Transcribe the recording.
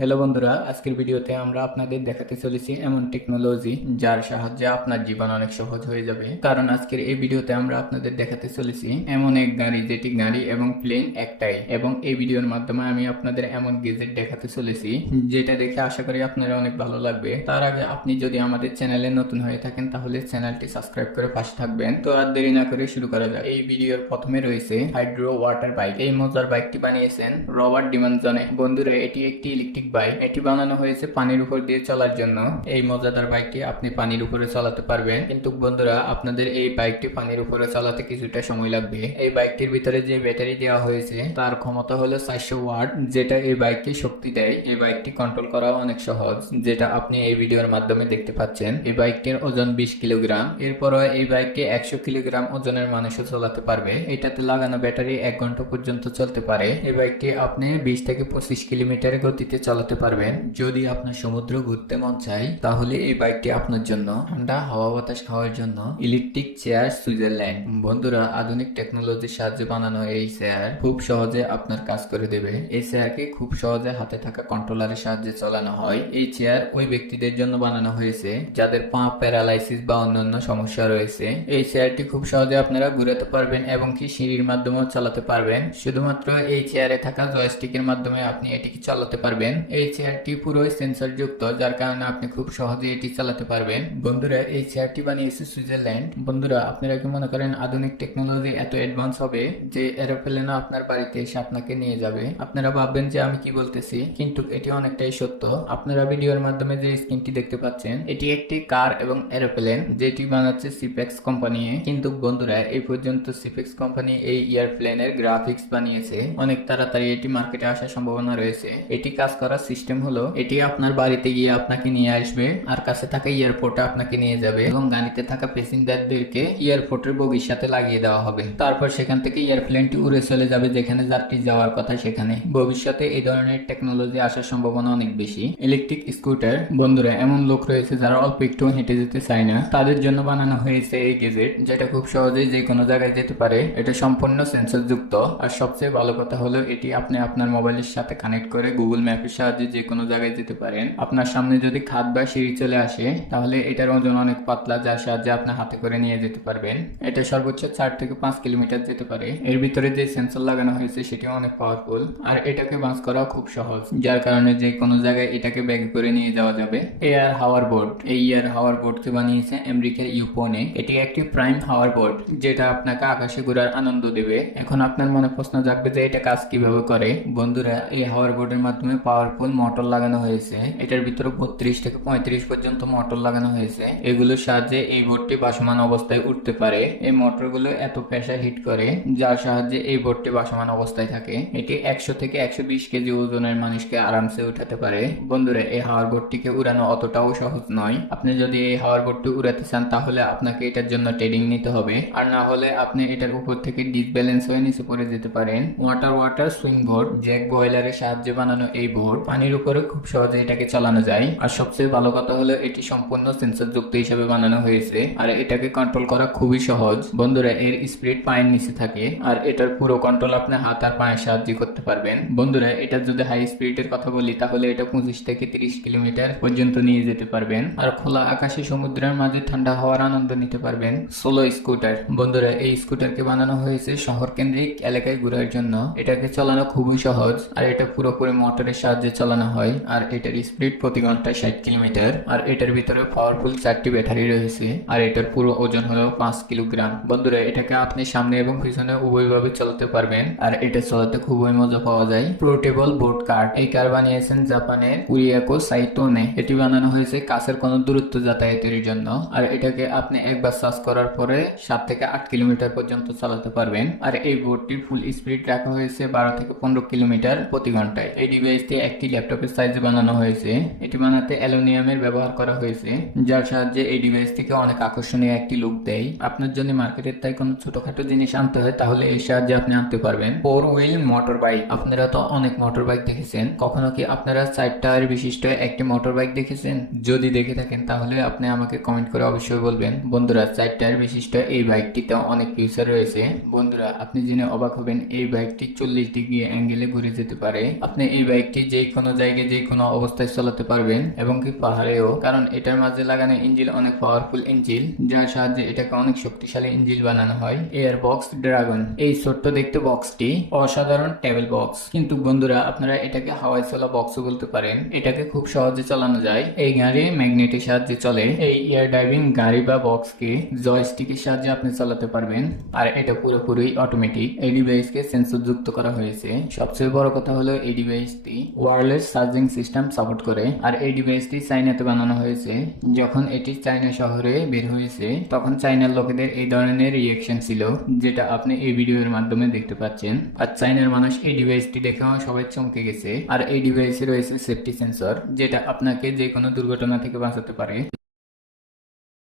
Hello বন্ধুরা, আজকের ভিডিওতে আমরা আপনাদের দেখাতে চলেছি এমন টেকনোলজি যার সাহায্যে আপনার জীবন অনেক সহজ হয়ে যাবে। কারণ আজকের এই ভিডিওতে আমরা আপনাদের দেখাতে চলেছি এমন এক গাড়ি, যেটি গাড়ি এবং প্লেন একটাই। এবং এই ভিডিওর মাধ্যমে আমি আপনাদের এমন গেজেট দেখাতে চলেছি, যেটা দেখে আশা করি আপনারা অনেক ভালো লাগবে। তার আগে আপনি যদি আমাদের চ্যানেলে নতুন হয়ে থাকেন, তাহলে চ্যানেলটি সাবস্ক্রাইব করে পাশে থাকবেন। তো আর দেরি না করে শুরু করা যাক। এই ভিডিওর প্রথমে রয়েছে হাইড্রো ওয়াটার বাইক এই মজার বাইকটি বানিয়েছেন রবার্ট ডিমানজনে বন্ধুরা, এটি একটি ইলেকট্রিক বাইক এটি বানানো হয়েছে পানির উপর দিয়ে চলার জন্য। এই মজাদার বাইকটি আপনি পানির উপরে চালাতে পারবেন। কিন্তু বন্ধুরা, আপনাদের এই বাইকটি পানির উপরে চালাতে কিছুটা সময় লাগবে। এই বাইকটির ভিতরে যে ব্যাটারি দেওয়া হয়েছে, তার ক্ষমতা হলো চারশো ওয়াট, যেটা এই বাইককে শক্তি দেয়। এই বাইকটি কন্ট্রোল করা অনেক সহজ, যেটা আপনি এই ভিডিওর মাধ্যমে দেখতে পাচ্ছেন। এই বাইকটির ওজন বিশ কিলোগ্রাম। এরপরও এই বাইককে একশো কিলোগ্রাম ওজনের মানুষও চালাতে পারবে। এটাতে লাগানো ব্যাটারি এক ঘণ্টা পর্যন্ত চলতে পারে। এই বাইকটি আপনি বিশ থেকে পঁচিশ কিলোমিটার গতিতে চালাতে পারবেন। যদি আপনার সমুদ্র ঘুরতে মন চাই তাহলে এই বাইকটি আপনার জন্য। ঠান্ডা হাওয়া বাতাস খাওয়ার জন্য ইলেকট্রিক চেয়ার সুইজারল্যান্ড। বন্ধুরা, আধুনিক টেকনোলজির সাহায্যে বানানো এই চেয়ার খুব সহজে আপনার কাজ করে দেবে। এই চেয়ারকে খুব সহজে হাতে থাকা কন্ট্রোলারের সাহায্যে চালানো হয়। এই চেয়ার ওই ব্যক্তিদের জন্য বানানো হয়েছে, যাদের পা প্যারালাইসিস বা অন্যান্য সমস্যা রয়েছে। এই চেয়ারটি খুব সহজে আপনারা ঘুরাতে পারবেন এবং কি সিঁড়ির মাধ্যমেও চালাতে পারবেন। শুধুমাত্র এই চেয়ারে থাকা জয়স্টিকের মাধ্যমে আপনি এটিকে চালাতে পারবেন। এই চেয়ারটি পুরোই সেন্সর যুক্ত যার কারণে আপনি খুব সহজে এটি চালাতে পারবেন। বন্ধুরা, এই চেয়ারটি বানিয়েছে সুইজারল্যান্ড। বন্ধুরা, আপনারা কি মনে করেন আধুনিক টেকনোলজি এত অ্যাডভান্স হবে যে এরোপ্লেনও আপনার বাড়িতে এসে আপনাকে নিয়ে যাবে? আপনারা ভাববেন যে আমি কি বলতেছি, কিন্তু এটি অনেকটাই সত্য। আপনারা ভিডিওর মাধ্যমে যে স্ক্রিনটি দেখতে পাচ্ছেন, এটি একটি কার এবং এরোপ্লেন যেটি বানাচ্ছে সিপেক্স কোম্পানি কিন্তু বন্ধুরা, এই পর্যন্ত সিপেক্স কোম্পানি এই এয়ারপ্লেনের গ্রাফিক্স বানিয়েছে। অনেক তাড়াতাড়ি এটি মার্কেটে আসার সম্ভাবনা রয়েছে। এটি কাজ করার সিস্টেম হলো, এটি আপনার বাড়িতে গিয়ে আপনাকে নিয়ে আসবে, আর কাছে থাকা এয়ারপোর্টে আপনাকে নিয়ে যাবে এবং গাড়িতে থাকা প্যাসেঞ্জারদেরকে এয়ারপোর্টের বগির সাথে লাগিয়ে দেওয়া হবে। তারপর সেখান থেকে এয়ারপ্লেনটি উড়ে চলে যাবে যেখানে যাত্রী যাওয়ার কথা সেখানে। ভবিষ্যতে এই ধরনের টেকনোলজি আসার সম্ভাবনা অনেক বেশি। ইলেকট্রিক স্কুটার বন্ধুরা, এমন লোক রয়েছে যারা অল্প একটু হেঁটে যেতে চায় না। তাদের জন্য বানানো হয়েছে এই গেজেট যেটা খুব সহজেই যে কোনো জায়গায় যেতে পারে। এটা সম্পূর্ণ সেন্সর যুক্ত আর সবচেয়ে ভালো কথা হলো, এটি আপনি আপনার মোবাইলের সাথে কানেক্ট করে গুগল ম্যাপের সাহায্যে যে কোনো জায়গায় যেতে পারেন। আপনার সামনে যদি খাদ বা সিঁড়ি চলে আসে, তাহলে এটার ওজন অনেক পাতলা, যার সাহায্যে আপনি হাতে করে নিয়ে যেতে পারবেন। এটা সর্বোচ্চ চার থেকে পাঁচ কিলোমিটার যেতে পারে। এর ভিতরে যে সেন্সর লাগানো হয়েছে, সেটিও অনেক পাওয়ারফুল আর এটাকে বাঁচ করা খুব সহজ, যার কারণে যে কোনো জায়গায় এটাকে ব্যাগ করে নিয়ে যাওয়া যাবে। এয়ার হাওয়ার বোর্ড এই এয়ার হাওয়ার বোর্ডকে বানিয়েছে আমেরিকার ইউপোনে, এটি একটি প্রাইম হাওয়ার বোর্ড যেটা আপনাকে আকাশে ঘোরার আনন্দ দেবে। এখন আপনার মনে প্রশ্ন জাগবে যে এটা কাজ কীভাবে করে? বন্ধুরা, এই হাওয়ার বোর্ডের মাধ্যমে পাওয়ারফুল মোটর লাগানো হয়েছে। এটার ভিতরে বত্রিশ থেকে পঁয়ত্রিশ পর্যন্ত মোটর লাগানো হয়েছে। এগুলোর সাহায্যে এই বোর্ডটি বাসমান অবস্থায় উঠতে পারে। এই মোটরগুলো এত প্রেসার হিট করে, যার সাহায্যে এই বোর্ডটি বাসমান অবস্থায় থাকে। এটি একশো থেকে একশো বিশ কেজি ওজনের মানুষকে আরামসে উঠাতে পারে। বন্ধুরা, এই হাওয়ার বোর্ডটিকে উড়ানো অতটাও সহজ নয়। আপনি যদি এই হাওয়ার বোর্ডটি উড়াতে চান, তাহলে আপনাকে এটার জন্য ট্রেনিং নিতে হবে। আর না হলে আপনি এটার উপর থেকে ডিসব্যালেন্স হয়ে নিচে পড়ে যেতে পারেন। Water water swing board jack বয়লারের সাহায্যে বানানো এই বোর্ড পানির উপরে খুব সহজে এটাকে চালানো যায়। আর সবচেয়ে ভালো কথা হলো এটি সম্পূর্ণ সেন্সর যুক্ত হিসেবে বানানো হয়েছে। আর এটাকে কন্ট্রোল করা খুবই সহজ। বন্ধুরা, এর স্পিড পায়ের নিচে থাকে। আর এটার পুরো কন্ট্রোল আপনি হাত আর পায়ের সাহায্যে করতে পারবেন। বন্ধুরা, এটা যদি হাই স্পিডের কথা বলি, তাহলে এটা পঁচিশ থেকে তিরিশ কিলোমিটার পর্যন্ত নিয়ে যেতে পারবেন। আর খোলা আকাশে সমুদ্রের মাঝে ঠান্ডা হওয়ার আনন্দ নিতে পারবেন। সোলো স্কুটার বন্ধুরা, এই স্কুটারকে বানানো হয়েছে শহর কেন্দ্রিক এলাকায় ঘোরার জন্য। এটাকে চালানো খুবই সহজ। আর এটা পুরোপুরি মোটরের সাহায্যে চালানো হয় আর এটার স্পিড প্রতি ঘন্টায় ষাট কিলোমিটার আর এটার ভিতরে পাওয়ারফুল চারটি ব্যাটারি রয়েছে আর এটার পুরো ওজন হলো পাঁচ কিলোগ্রাম। বন্ধুরা, এটাকে আপনি সামনে এবং পিছনে উভয়ভাবে চালাতে পারবেন আর এটা চালাতে খুবই মজা পাওয়া যায়। পোর্টেবল বোট কার এই কার বানিয়েছেন জাপানের কুরিয়াকো সাইটোনে এটি বানানো হয়েছে কাছের কোনো দূরত্ব যাতায়াতের জন্য আর এটাকে আপনি একবার চার্জ করার পরে সাত থেকে আট কিলোমিটার পর্যন্ত চালাতে পারবেন। আর এই বোর্ডটির ফুল স্পিড রাখা হয়েছে বারো থেকে পনেরো কিলোমিটার প্রতি ঘন্টায়। এই ডিভাইসটি একটি ল্যাপটপের সাইজে বানানো হয়েছে। এটি বানাতে অ্যালুমিনিয়ামের ব্যবহার করা হয়েছে, যার সাহায্যে এই ডিভাইসটিকে অনেক আকর্ষণীয় একটি লুক দেয়। আপনার জন্য মার্কেটের তাই কোনো ছোটখাটো জিনিস আনতে হয়, তাহলে এর সাহায্যে আপনি আনতে পারবেন। Four wheel motorbike. আপনারা তো অনেক মোটর বাইক দেখেছেন। কখনো কি আপনারা চার টায়ার বিশিষ্ট একটি মোটর বাইক দেখেছেন? যদি দেখে থাকেন, তাহলে আপনি আমাকে কমেন্ট করে অবশ্যই বলবেন। বন্ধুরা চার টায়ার বিশিষ্ট এই বাইকটিতে অনেক ফিউচার রয়েছে। বন্ধুরা, আপনি জেনে অবাক হবেন, এই বাইকটি চল্লিশ ডিগ্রি অ্যাঙ্গেলে ঘুরে যেতে পারে। আপনি এই বাইকটি যে কোনো জায়গায় যে কোনো অবস্থায় চালাতে পারবেন এবং কি পাহাড়েও, কারণ এটার মাঝে লাগানো ইঞ্জিল অনেক পাওয়ারফুল ইঞ্জিল, যার সাহায্যে এটাকে অনেক শক্তিশালী ইঞ্জিল বানানো হয় এয়ার বক্স ড্রাগন এই ছোট্ট দেখতে বক্সটি অসাধারণ টেবিল বক্স কিন্তু বন্ধুরা, আপনারা এটাকে হাওয়াই চলা বক্সও বলতে পারেন। এটাকে খুব সহজে চালানো যায়। এই গাড়ি ম্যাগনেটের সাহায্যে চলে। এই এয়ার ড্রাইভিং গাড়ি বা বক্সকে জয়স্টিকের সাহায্যে আপনি চালাতে পারবেন। আর এটা পুরোপুরি অটোমেটিক এই ডিভাইসকে সেন্সর যুক্ত করা হয়েছে। সবচেয়ে বড় কথা হলো এই ডিভাইসটি ওয়্যারলেস চার্জিং সিস্টেম সাপোর্ট করে। আর এই ডিভাইসটি চাইনাতে বানানো হয়েছে। যখন এটি চাইনা শহরে বের হয়েছে, তখন চাইনার লোকেদের এই ধরনের রিয়েকশন ছিল, যেটা আপনি এই ভিডিওর মাধ্যমে দেখতে পাচ্ছেন। আর চাইনার মানুষ এই ডিভাইসটি দেখেও সবাই চমকে গেছে। আর এই ডিভাইসে রয়েছে সেফটি সেন্সর যেটা আপনাকে যে কোনো দুর্ঘটনা থেকে বাঁচাতে পারে।